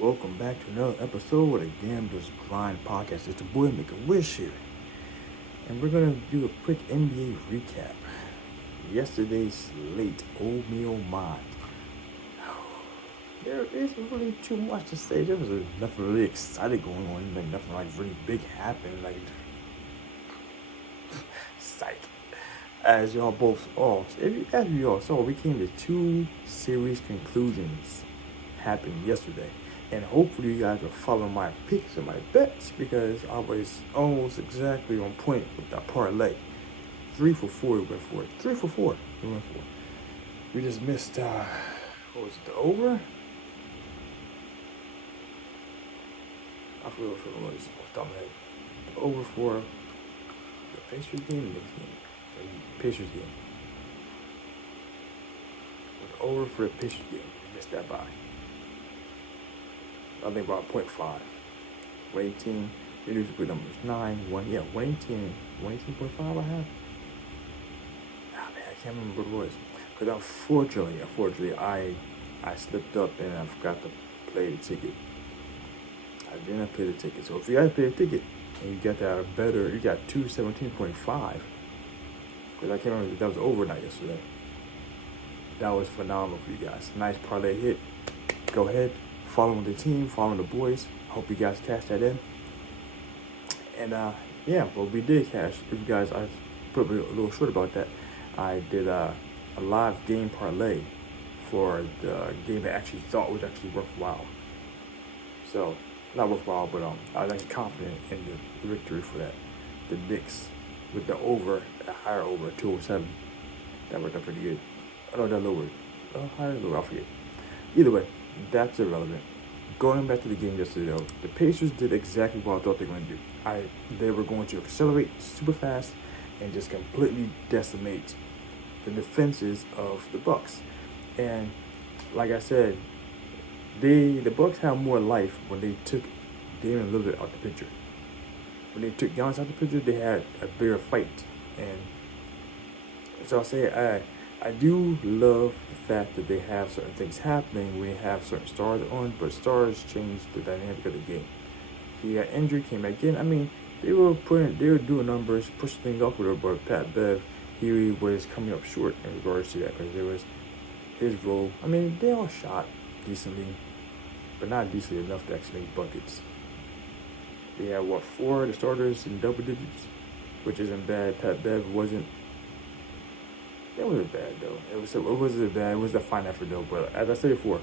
Welcome back to another episode of the Gamblers Grind Podcast. It's the boy Make a Wish here. And we're going to do a quick NBA recap. Yesterday's slate, oh me, oh my. There isn't really too much to say. There was nothing really exciting going on. Like nothing like really big happened. Like, psych. As y'all both, as you all saw, we came to two series conclusions happened yesterday. And hopefully you guys will follow my picks and my bets because I was almost exactly on point with that parlay. 3 for 4 we went for it. 3 for 4 we went for it. We just missed, what was it, the over? I forget what it was off the top of my head. The over for the Pacers game, the Knicks game. The Pacers game. The over for the Pacers game. We missed that by. I think about 0.5. 118. You need to put numbers 9, 1. Yeah, 118. 118.5 I have. Ah, man, I can't remember what it was. Because unfortunately, I slipped up and I forgot to play the ticket. I didn't play the ticket. So if you guys play the ticket and you get that better, you got 217.5. Because I can't remember if that was overnight yesterday. That was phenomenal for you guys. Nice parlay hit. Go ahead. Following the team, following the boys. Hope you guys cash that in. And but we did cash. If you guys, I put a little short about that. I did a live game parlay for the game that I actually thought was actually worthwhile. So not worthwhile, but I was actually confident in the victory for that. The Knicks with the over, a higher over 207. That worked out pretty good. I know that lowered. Higher or lower, I forget. Either way. That's irrelevant. Going back to the game yesterday, though, the Pacers did exactly what I thought they were going to do. They were going to accelerate super fast and just completely decimate the defenses of the Bucks. And like I said, the Bucks have more life when they took Damian Lillard out the picture. When they took Giannis out the picture, they had a bigger fight. And so I'll say I do love the fact that they have certain things happening when they have certain stars on, but stars change the dynamic of the game. He had injury, came back in. I mean, they were doing numbers, pushing things off with her, but Pat Bev, he was coming up short in regards to that because there was his role. I mean, they all shot decently, but not decently enough to actually make buckets. They had 4 of the starters in double digits, which isn't bad. Pat Bev wasn't. It wasn't bad though. It wasn't bad. It was a fine effort though. But as I said before,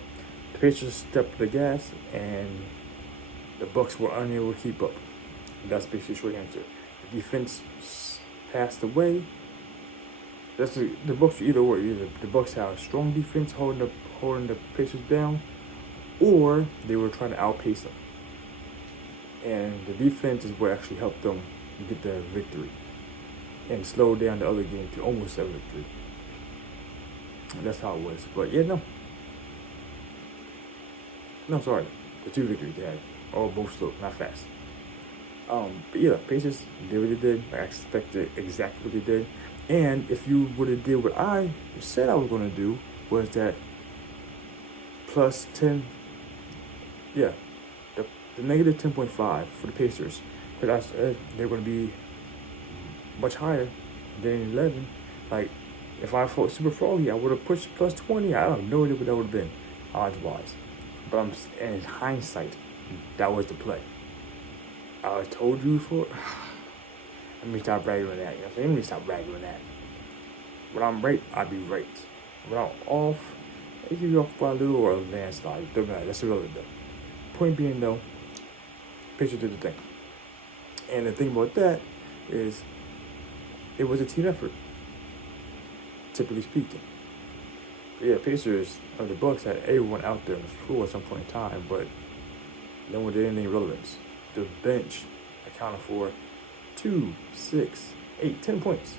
the Pacers stepped the gas and the Bucks were unable to keep up. That's basically the short answer. The defense passed away. That's the Bucks either way. Either the Bucks have a strong defense holding the Pacers down, or they were trying to outpace them. And the defense is what actually helped them get the victory and slow down the other game to almost a victory. And that's how it was. But yeah, sorry. The 2 victories they had. All both slow, not fast. But yeah, Pacers did what they did. I expected exactly what they did. And if you would have did what I said I was going to do, was that plus 10, the negative 10.5 for the Pacers. Because I said they're going to be much higher than 11. Like, if I fought super froggy, I would have pushed plus 20. I don't know what that would have been odds-wise. But in hindsight, that was the play. I told you before. Let me stop bragging on that. You know what I'm saying? Let me stop bragging on that. When I'm right, I'll be right. When I'm off, it could be off by a little or a landslide. That's irrelevant though. Point being though, Pacers did the thing. And the thing about that is it was a team effort, typically speaking. But yeah, Pacers or the Bucks had everyone out there on the floor at some point in time, but no one did anything relevant. The bench accounted for 2, 6, 8, 10 points.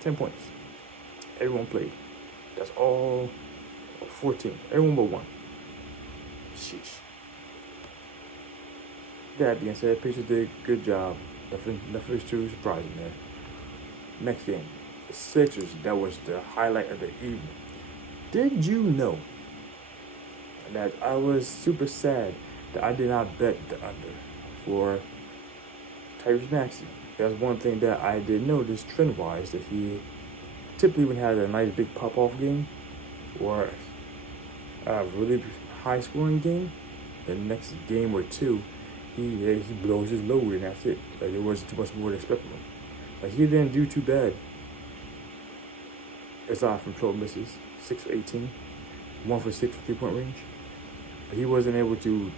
10 points. Everyone played. That's all 14. Everyone but one. Sheesh. That being said, Pacers did a good job. Nothing too surprising there. Next game, the Sixers. That was the highlight of the evening. Did you know that I was super sad that I did not bet the under for Tyrese Maxey. That's one thing that I did notice trend-wise, that he typically when he had a nice big pop-off game or a really high-scoring game, the next game or two, he blows his load and that's it. Like there wasn't too much more to expect from him. Like he didn't do too bad. Aside from 12 misses, 6 for 18, 1 for 6 for 3-point range. But he wasn't able to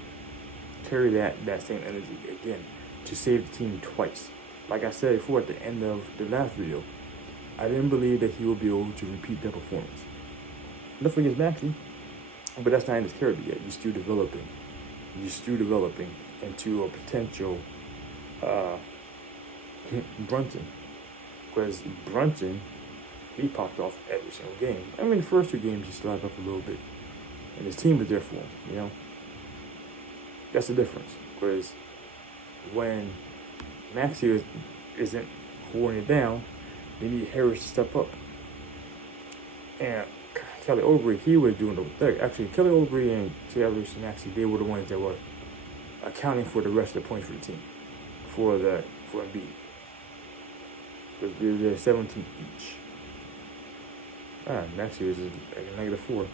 carry that same energy again to save the team twice. Like I said before at the end of the last video, I didn't believe that he would be able to repeat that performance. Nothing against Maxey, but that's not in his character yet. You're still developing. Into a potential Brunson. Because Brunson, he popped off every single game. I mean, the first 2 games he slowed up a little bit. And his team was there for him, you know? That's the difference. Because when Maxey isn't holding it down, they need Harris to step up. And Kelly Oubre, he was doing the thing. Actually, Kelly Oubre and Tyrese Maxey, they were the ones that were accounting for the rest of the points for the team, for Embiid. Because they're 17 each. Maxey was a -4.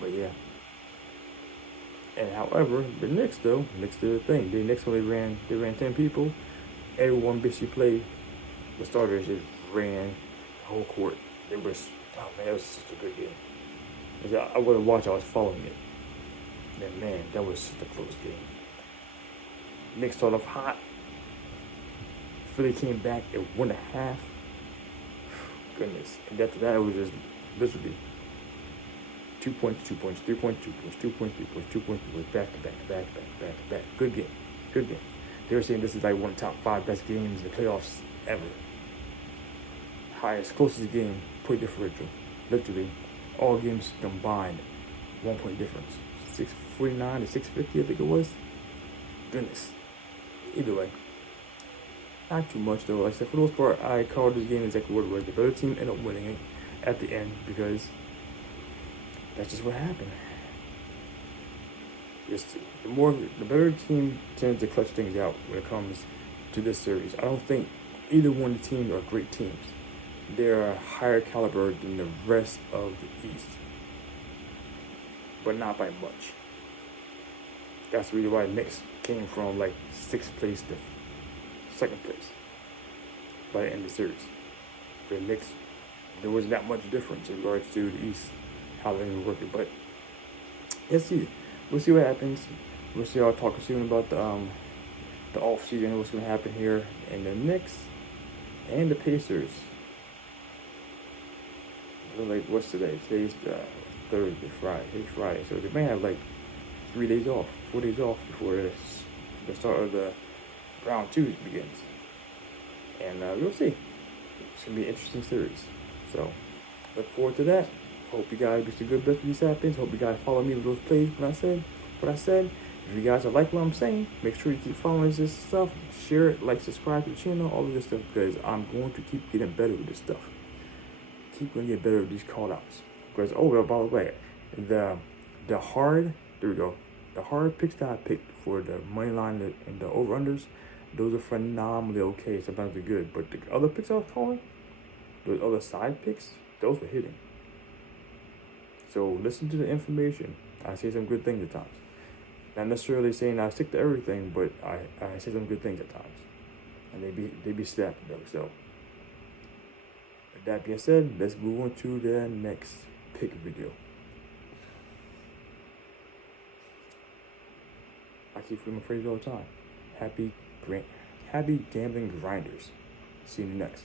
But yeah. And however, the Knicks did the thing. The Knicks when they ran 10 people. Everyone basically played. The starters just ran the whole court. It was that was such a good game. I wasn't watching, I was following it. And man, that was such a close game. Knicks started off hot. Philly came back at 1.5. Goodness. And after that, it was just literally 2 points, 2 points, 3 points, 2 points, 2 points, 3 points, 2 points, 3 points, back to back. Good game. They were saying this is like one of the top 5 best games in the playoffs ever. Closest game, point differential. Literally, all games combined, 1 point difference. 649 to 650, I think it was. Goodness. Either way, not too much though. Like I said, for the most part, I called this game exactly what it was. The better team ended up winning it at the end because that's just what happened. The better team tends to clutch things out when it comes to this series. I don't think either one of the teams are great teams. They're a higher caliber than the rest of the East, but not by much. That's the reason why the Knicks came from like 6th place to 2nd place by the end of the series. The Knicks, there wasn't that much difference in regards to the East, how they were working. But let's see. We'll see what happens. We'll see. I'll talk soon about the off season, what's going to happen here, and the Knicks and the Pacers. Like, what's today? Today's Thursday, Friday. Today's Friday. So they may have like 4 days off before the start of the round 2 begins. And we'll see. It's going to be an interesting series. So look forward to that. Hope you guys wish a good best of these happens. Hope you guys follow me with those plays what I said. If you guys are like what I'm saying, make sure you keep following this stuff. Share it, like, subscribe to the channel, all of this stuff, because I'm going to keep getting better with this stuff. Keep going to get better with these call outs. Because, by the way, the hard picks that I picked for the money line and the over-unders, those are phenomenally okay. Sometimes they're good. But the other picks I was calling, those other side picks, those were hitting. So listen to the information. I say some good things at times. Not necessarily saying I stick to everything, but I say some good things at times. And they be snapping though. So with that being said, let's move on to the next pick video. I keep feeling phrase all the time. Happy gambling grinders. See you next.